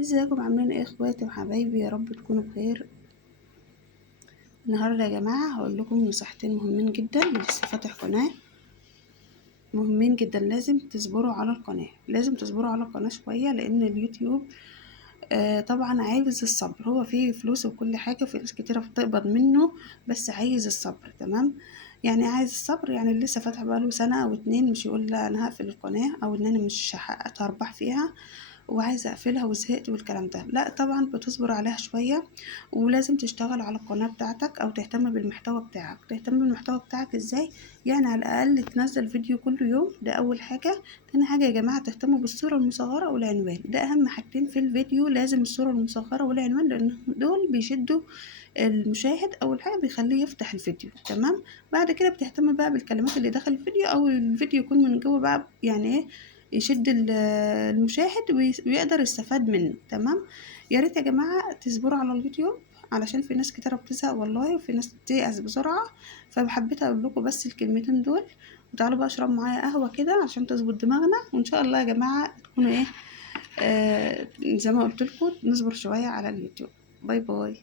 ازيكم عاملين ايه اخواتي وحبايبي؟ يا رب تكونوا بخير. النهارده يا جماعه هقول لكم نصيحتين مهمين جدا اللي لسه فاتح قناه، مهمين جدا. لازم تصبروا على القناه، لازم تصبروا على القناه شويه، لان اليوتيوب طبعا عايز الصبر. هو فيه فلوس وكل حاجه، في ناس كتيره بتقبض منه، بس عايز الصبر. تمام؟ يعني عايز الصبر. يعني اللي لسه فاتح بقاله سنه او اتنين مش يقول لا انا هقفل القناه، او ان انا مش حققت ارباح فيها وعايزة اقفلها وزهقت والكلام ده. لا طبعا بتصبر عليها شوية، ولازم تشتغل على القناة بتاعتك او تهتم بالمحتوى بتاعك. تهتم بالمحتوى بتاعك ازاي؟ يعني على الاقل تنزل فيديو كل يوم، ده اول حاجة. تاني حاجة يا جماعة تهتموا بالصورة المصغرة والعنوان، ده اهم حاجتين في الفيديو. لازم الصورة المصغرة والعنوان، لان دول بيشدوا المشاهد. اول حاجة بيخليه يفتح الفيديو. تمام؟ بعد كده بتهتم بقى بالكلمات اللي داخل الفيديو، او الفيديو يكون من جوه بقى، يعني ايه، يشد المشاهد ويقدر يستفاد منه. تمام؟ يا ريت يا جماعة تصبروا على اليوتيوب، علشان في ناس كتيرة بتزهق والله، وفي ناس بتيأس بسرعة. فحبيت اقول لكم بس الكلمتين دول، وتعالوا بقى اشربوا معايا قهوة كده عشان تظبط دماغنا، وان شاء الله يا جماعة تكونوا ايه، زي ما قلت لكم نصبر شوية على اليوتيوب. باي باي.